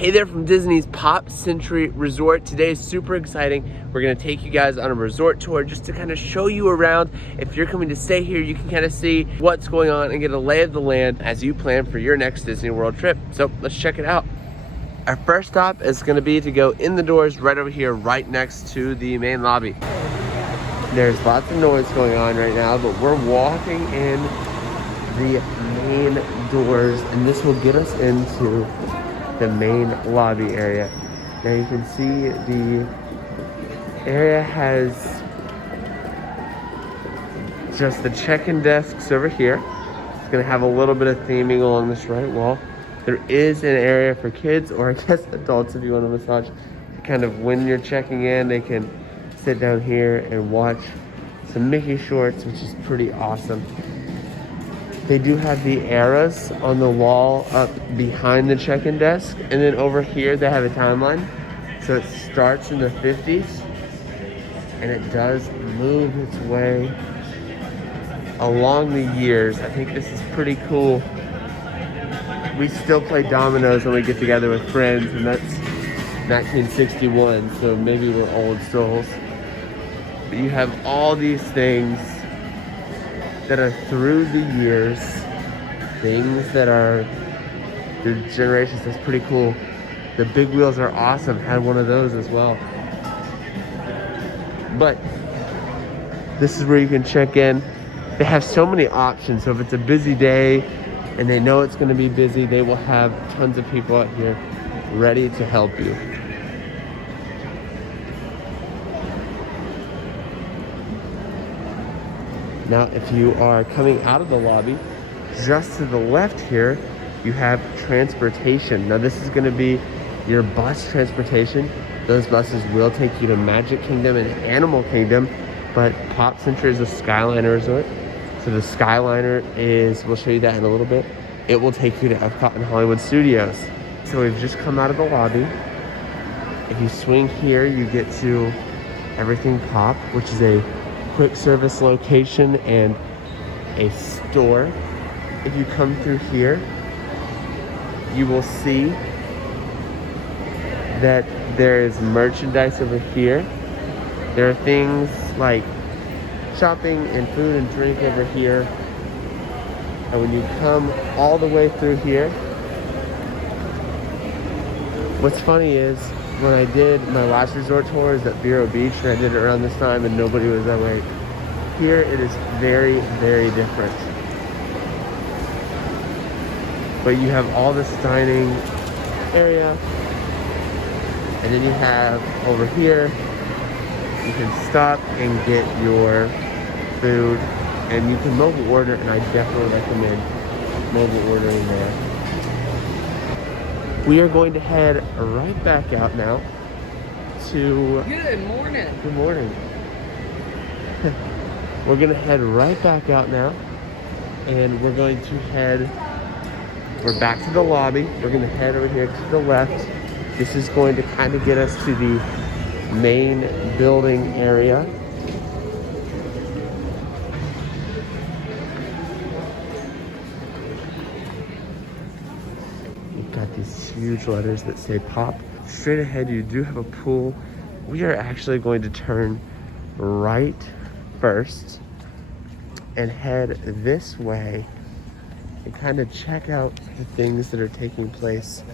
Hey there from Disney's Pop Century Resort. Today is super exciting. We're gonna take you guys on a resort tour just to kind of show you around. If you're coming to stay here, you can kind of see what's going on and get a lay of the land as you plan for your next Disney World trip. So let's check it out. Our first stop is gonna be to go in the doors right over here, right next to the main lobby. There's lots of noise going on right now, but we're walking in the main doors, and this will get us into the main lobby area. Now you can see the area has just the check-in desks over here. It's gonna have a little bit of theming along this right wall. There is an area for kids, or I guess adults if you want to massage. Kind of when you're checking in, they can sit down here and watch some Mickey shorts, which is pretty awesome. They do have the eras on the wall up behind the check-in desk, and then over here they have a timeline. So it starts in the 50s, and it does move its way along the years. I think this is pretty cool. We still play dominoes when we get together with friends, and that's 1961, so maybe we're old souls. But you have all these things that are through the years, things that are through generations. That's pretty cool. The big wheels are awesome. Had one of those as well. But this is where you can check in. They have so many options. So if it's a busy day and they know it's going to be busy, they will have tons of people out here ready to help you. Now, if you are coming out of the lobby, just to the left here, you have transportation. Now, this is going to be your bus transportation. Those buses will take you to Magic Kingdom and Animal Kingdom, but Pop Century is a Skyliner resort. So the Skyliner is, we'll show you that in a little bit. It will take you to Epcot and Hollywood Studios. So we've just come out of the lobby. If you swing here, you get to Everything Pop, which is a quick service location and a store. If you come through here, you will see that there is merchandise over here. There are things like shopping and food and drink over here. And when you come all the way through here, what's funny is when I did my last resort tours at Vero Beach, and I did it around this time and nobody was that way. Here it is very, very different. But you have all this dining area, and then you have over here, you can stop and get your food, and you can mobile order, and I definitely recommend mobile ordering there. We are going to head right back out now to... Good morning. Good morning. We're going to head right back out now, and we're going to head... We're back to the lobby. We're going to head over here to the left. This is going to kind of get us to the main building area. Got these huge letters that say Pop. Straight ahead you do have a pool. We are actually going to turn right first and head this way and kind of check out the things that are taking place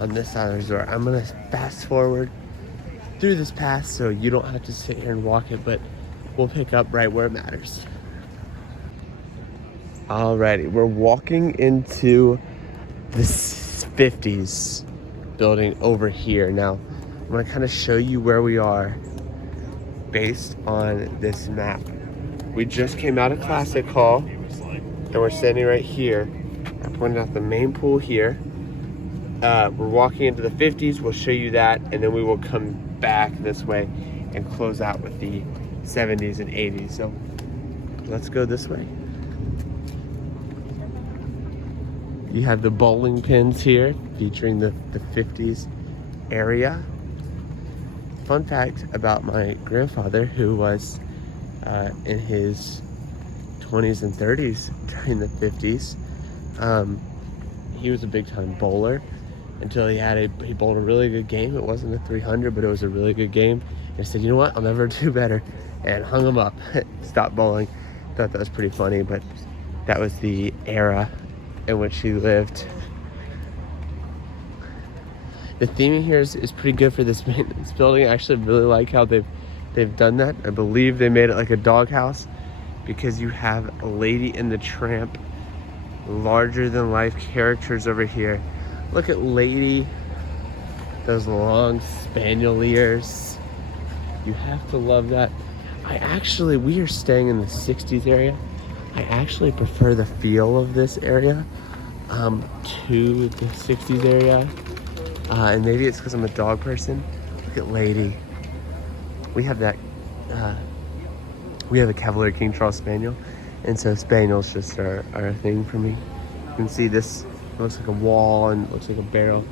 on this side of the resort. I'm gonna fast forward through this path so you don't have to sit here and walk it, but we'll pick up right where it matters. Alrighty, we're walking into the 50s building over here. Now, I'm gonna kind of show you where we are based on this map. We just came out of Classic Hall, and we're standing right here. I pointed out the main pool here. We're walking into the 50s, we'll show you that, and then we will come back this way and close out with the 70s and 80s. So, let's go this way. You have the bowling pins here featuring the 50s area. Fun fact about my grandfather, who was in his 20s and 30s during the 50s. He was a big time bowler, until he bowled a really good game. It wasn't a 300, but it was a really good game. And I said, you know what, I'll never do better, and hung him up. Stopped bowling. Thought that was pretty funny, but that was the era in which he lived. The theming here is pretty good for this maintenance building. I actually really like how they've done that. I believe they made it like a doghouse, because you have a Lady and the Tramp, larger than life characters over here. Look at Lady, those long spaniel ears. You have to love that. We are staying in the 60s area. I actually prefer the feel of this area to the 60s area. And maybe it's because I'm a dog person. Look at Lady. We have that, we have a Cavalier King Charles Spaniel. And so Spaniels just are a thing for me. You can see this looks like a wall and it looks like a barrel.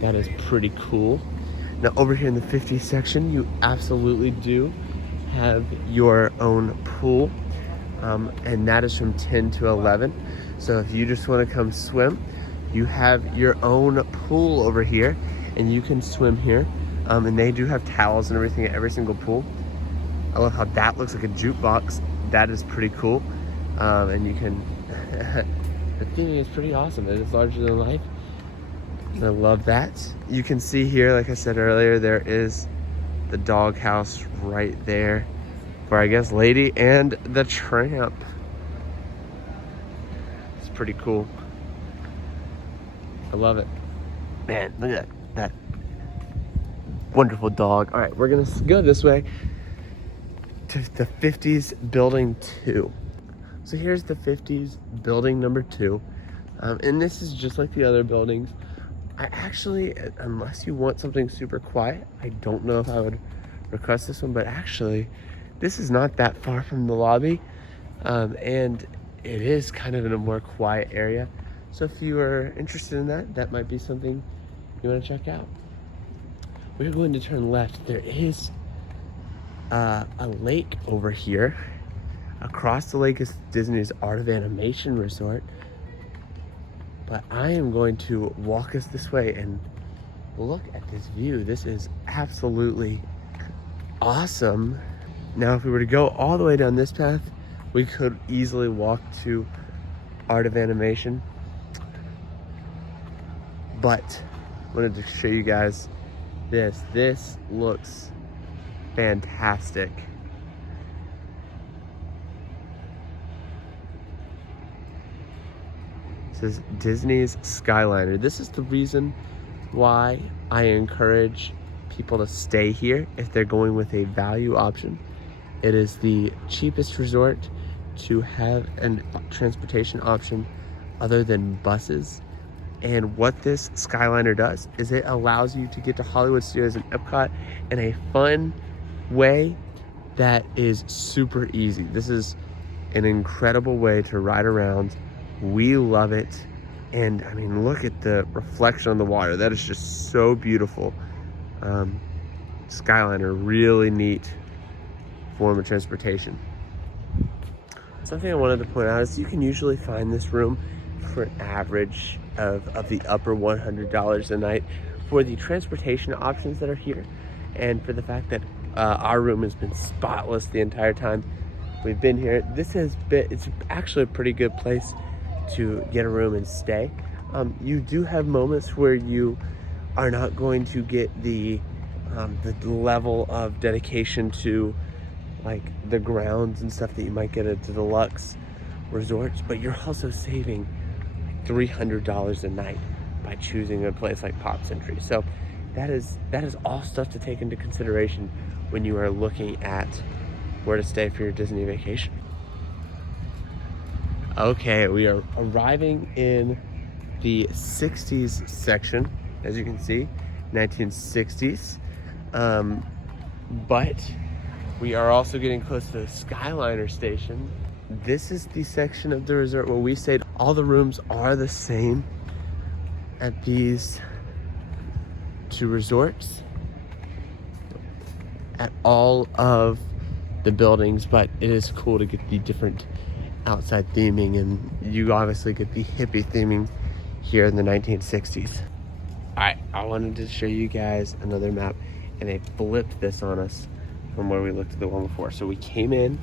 That is pretty cool. Now over here in the 50s section, you absolutely do have your own pool. And that is from 10 to 11. So if you just want to come swim, you have your own pool over here and you can swim here. And they do have towels and everything at every single pool. I love how that looks like a jukebox. That is pretty cool. And you can, the theming is pretty awesome. It is larger than life. And I love that. You can see here, like I said earlier, there is the doghouse right there for, I guess, Lady and the Tramp. It's pretty cool. I love it. Man, look at that wonderful dog. All right, we're gonna go this way to the 50s building 2. So here's the 50s building number 2. And this is just like the other buildings. I actually, unless you want something super quiet, I don't know if I would request this one, but actually this is not that far from the lobby. And it is kind of in a more quiet area. So if you are interested in that, that might be something you want to check out. We're going to turn left. There is a lake over here. Across the lake is Disney's Art of Animation Resort. But I am going to walk us this way and look at this view. This is absolutely awesome. Now, if we were to go all the way down this path, we could easily walk to Art of Animation. But I wanted to show you guys this. This looks fantastic. This is Disney's Skyliner. This is the reason why I encourage people to stay here if they're going with a value option. It is the cheapest resort to have a transportation option other than buses. And what this Skyliner does is it allows you to get to Hollywood Studios and Epcot in a fun way that is super easy. This is an incredible way to ride around. We love it. And I mean, look at the reflection on the water. That is just so beautiful. Skyliner, really neat form of transportation. Something I wanted to point out is you can usually find this room for an average of the upper $100 a night for the transportation options that are here, and for the fact that our room has been spotless the entire time we've been here. It's actually a pretty good place to get a room and stay. You do have moments where you are not going to get the level of dedication to like the grounds and stuff that you might get at the deluxe resorts, but you're also saving $300 a night by choosing a place like Pop Century. So that is all stuff to take into consideration when you are looking at where to stay for your Disney vacation. Okay, we are arriving in the 60s section, as you can see, 1960s. But we are also getting close to the Skyliner Station. This is the section of the resort where we stayed. All the rooms are the same at these two resorts, at all of the buildings, but it is cool to get the different outside theming, and you obviously get the hippie theming here in the 1960s. All right, I wanted to show you guys another map, and they flipped this on us from where we looked at the one before. So we came in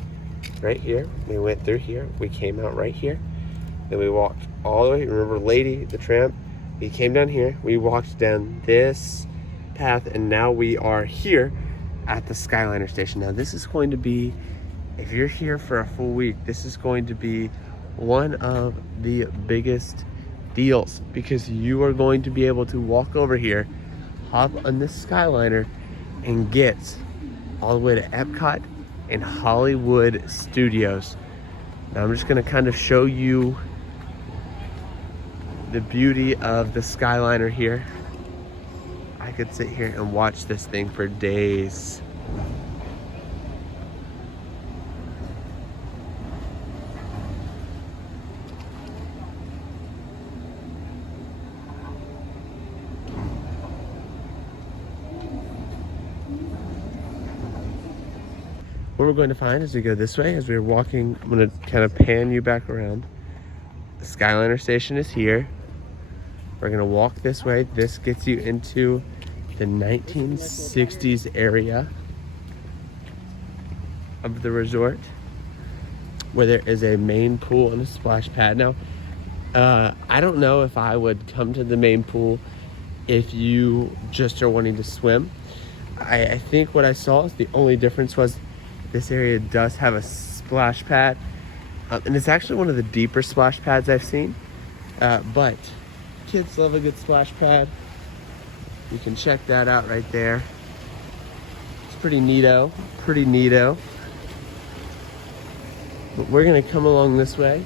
right here, we went through here, we came out right here, then we walked all the way. Remember Lady the Tramp? We came down here, we walked down this path, and now we are here at the Skyliner Station. Now this is going to be, if you're here for a full week, this is going to be one of the biggest deals, because you are going to be able to walk over here, hop on this Skyliner, and get all the way to Epcot and Hollywood Studios. Now I'm just gonna kind of show you the beauty of the Skyliner here. I could sit here and watch this thing for days. What we're going to find as we go this way, as we're walking, I'm going to kind of pan you back around. The Skyliner Station is here. We're going to walk this way. This gets you into the 1960s area of the resort, where there is a main pool and a splash pad. Now, I don't know if I would come to the main pool if you just are wanting to swim. I think what I saw is the only difference was this area does have a splash pad, and it's actually one of the deeper splash pads I've seen, but kids love a good splash pad. You can check that out right there. It's pretty neato, pretty neato. But we're gonna come along this way.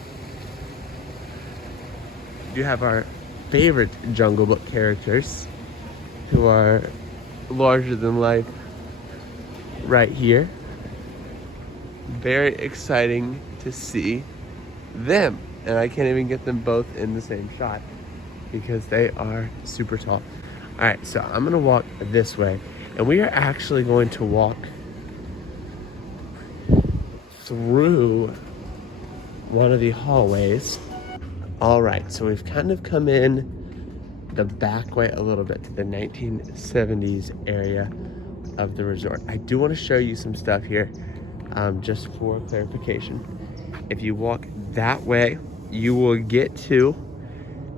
We do have our favorite Jungle Book characters, who are larger than life right here. Very exciting to see them, and I can't even get them both in the same shot because they are super tall. All right, so I'm gonna walk this way, and we are actually going to walk through one of the hallways. All right, so we've kind of come in the back way a little bit to the 1970s area of the resort. I do want to show you some stuff here, just for clarification. If you walk that way, you will get to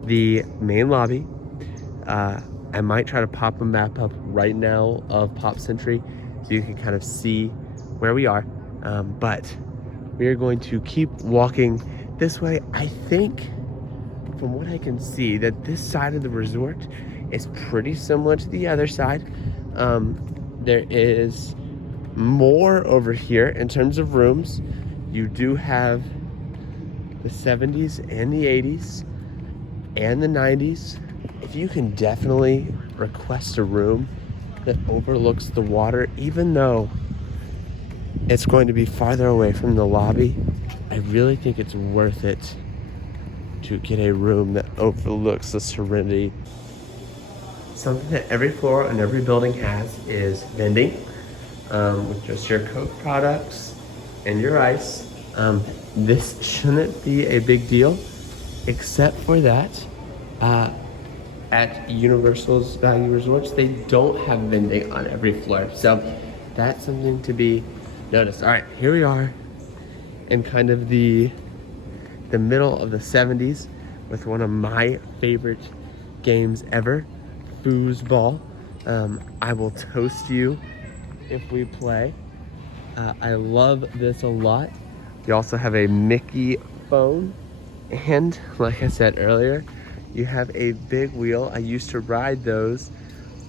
the main lobby. I might try to pop a map up right now of Pop Century so you can kind of see where we are, but we are going to keep walking this way. I think, from what I can see, that this side of the resort is pretty similar to the other side. There is more over here in terms of rooms. You do have the 70s and the 80s and the 90s. If you can definitely request a room that overlooks the water, even though it's going to be farther away from the lobby, I really think it's worth it to get a room that overlooks the Serenity. Something that every floor and every building has is vending, with just your Coke products and your ice. This shouldn't be a big deal, except for that at Universal's Value Resorts, they don't have vending on every floor. So that's something to be noticed. All right, here we are in kind of the middle of the 70s with one of my favorite games ever, Foosball. I will toast you if we play. I love this a lot. You also have a Mickey phone, and like I said earlier, you have a big wheel. I used to ride those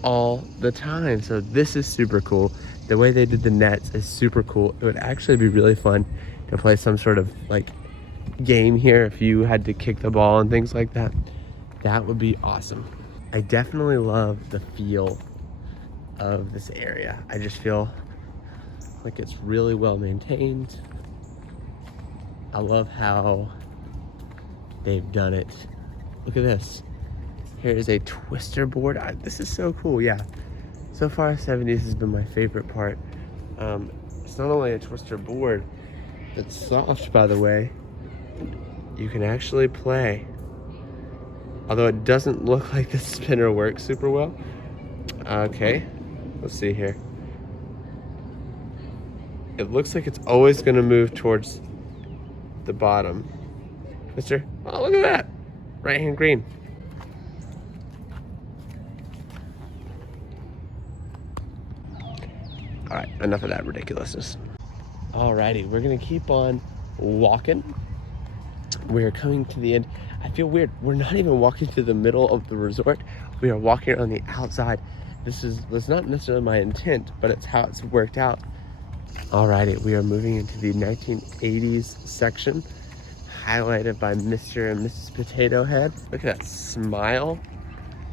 all the time, so this is super cool. The way they did the nets is super cool. It would actually be really fun to play some sort of like game here if you had to kick the ball and things like that. That would be awesome. I definitely love the feel of this area. I just feel like it's really well maintained. I love how they've done it. Look at this. Here is a twister board. This is so cool, yeah. So far, 70s has been my favorite part. It's not only a twister board, it's soft, by the way. You can actually play Although it doesn't look like the spinner works super well. Okay, let's see here. It looks like it's always gonna move towards the bottom. Mister, oh, look at that. Right hand green. All right, enough of that ridiculousness. Alrighty, we're gonna keep on walking. We're coming to the end. I feel weird. We're not even walking to the middle of the resort. We are walking on the outside. This was not necessarily my intent, but it's how it's worked out. Alrighty, we are moving into the 1980s section, highlighted by Mr. and Mrs. Potato Head. Look at that smile,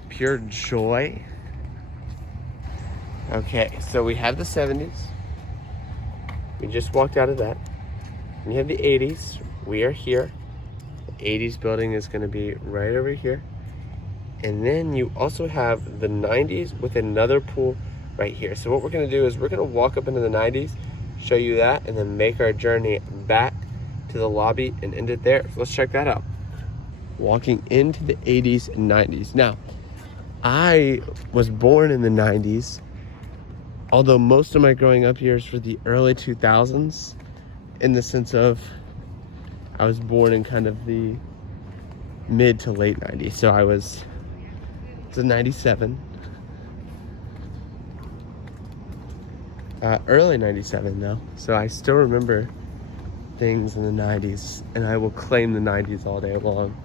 pure joy. Okay, so we have the 70s. We just walked out of that. We have the 80s. We are here. The 80s building is gonna be right over here. And then you also have the 90s with another pool right here. So what we're gonna do is we're gonna walk up into the 90s, show you that, and then make our journey back to the lobby and end it there. So let's check that out. Walking into the 80s and 90s. Now, I was born in the 90s, although most of my growing up years were the early 2000s, in the sense of I was born in kind of the mid to late 90s. So I was a 97. Early 97 though. So I still remember things in the 90s, and I will claim the 90s all day long.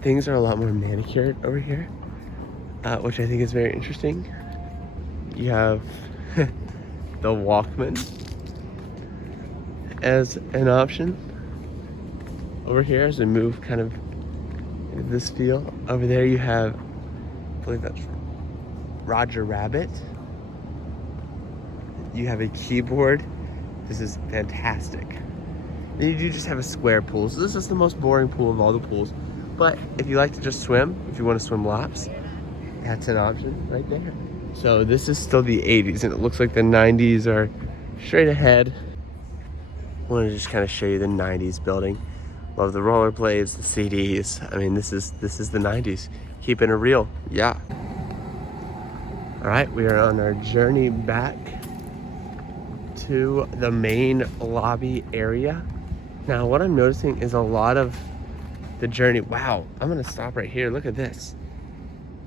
Things are a lot more manicured over here, which I think is very interesting. You have the Walkman as an option over here as we move kind of into this feel. Over there you have, I believe that's Roger Rabbit. You have a keyboard. This is fantastic. Then you do just have a square pool. So this is the most boring pool of all the pools. But if you like to just swim, if you want to swim laps, that's an option right there. So this is still the 80s, and it looks like the 90s are straight ahead. I want to just kind of show you the 90s building. Love the rollerblades, the CDs. I mean, this is the 90s. Keeping it real, yeah. All right, we are on our journey back to the main lobby area. Now, what I'm noticing is a lot of the journey. Wow, I'm gonna stop right here. Look at this.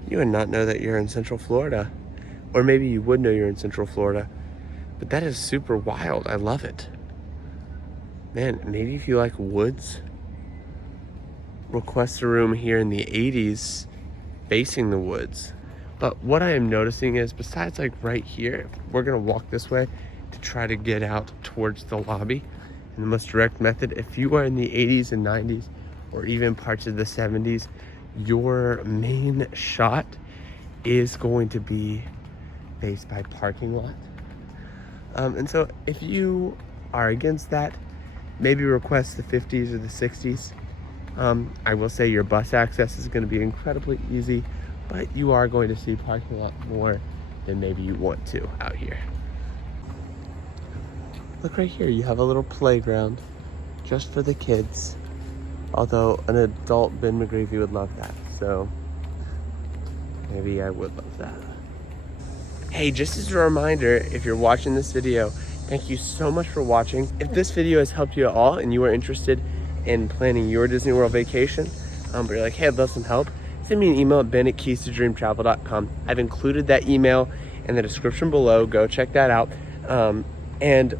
You would not know that you're in Central Florida. Or maybe you would know you're in Central Florida, but that is super wild. I love it. Man, maybe if you like woods, request a room here in the 80s facing the woods. But what I am noticing is, besides like right here, we're gonna walk this way to try to get out towards the lobby in the most direct method. If you are in the 80s and 90s, or even parts of the 70s, your main shot is going to be faced by parking lot. And so if you are against that, maybe request the 50s or the 60s. I will say your bus access is going to be incredibly easy, but you are going to see parking lot more than maybe you want to out here. Look right here, you have a little playground just for the kids. Although an adult Ben McGreevy would love that, so maybe I would love that. Hey, just as a reminder, if you're watching this video, thank you so much for watching. If this video has helped you at all and you are interested in planning your Disney World vacation, but you're like, hey, I'd love some help, send me an email at ben@keystoDreamTravel.com. I've included that email in the description below. Go check that out. And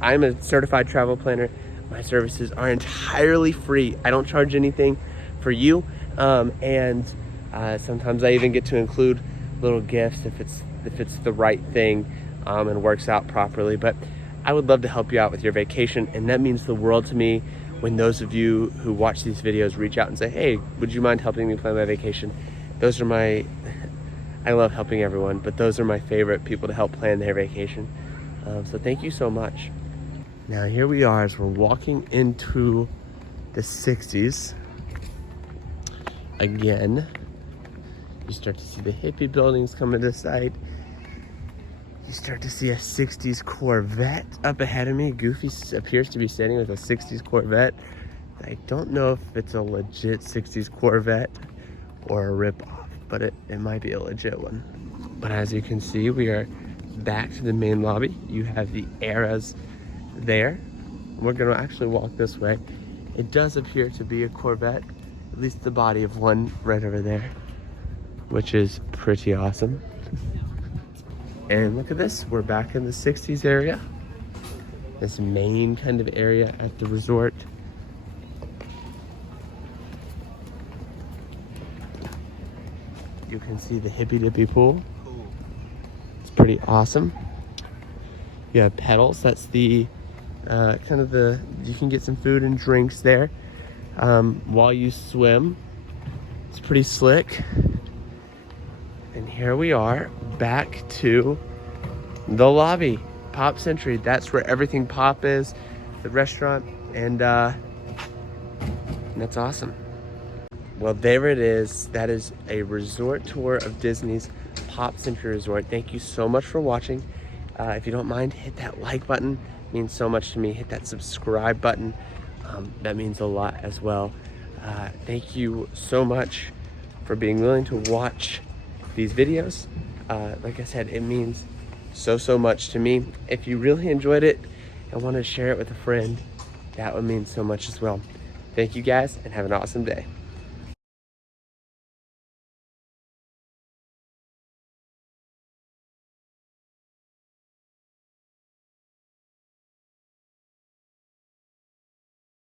I'm a certified travel planner. My services are entirely free. I don't charge anything for you. And sometimes I even get to include little gifts if it's the right thing and works out properly. But I would love to help you out with your vacation, and that means the world to me when those of you who watch these videos reach out and say, hey, would you mind helping me plan my vacation? Those are I love helping everyone, but those are my favorite people to help plan their vacation. So thank you so much. Now here we are as we're walking into the 60s. Again, you start to see the hippie buildings come into sight. You start to see a 60s Corvette up ahead of me. Goofy appears to be sitting with a 60s Corvette. I don't know if it's a legit 60s Corvette, or a rip-off, but it might be a legit one. But as you can see, we are back to the main lobby. You have the eras there. We're gonna actually walk this way. It does appear to be a Corvette, at least the body of one right over there, which is pretty awesome. And look at this, we're back in the 60s area. This main kind of area at the resort. You can see the hippy dippy pool. It's pretty awesome. You have pedals, that's the kind of the, you can get some food and drinks there while you swim. It's pretty slick. And here we are back to the lobby, Pop Century. That's where everything Pop is, the restaurant, and that's awesome. Well, there it is. That is a resort tour of Disney's Pop Century Resort. Thank you so much for watching. If you don't mind, hit that like button. It means so much to me. Hit that subscribe button. That means a lot as well. Thank you so much for being willing to watch these videos. Like I said, it means so much to me. If you really enjoyed it and want to share it with a friend, that would mean so much as well. Thank you guys, and have an awesome day.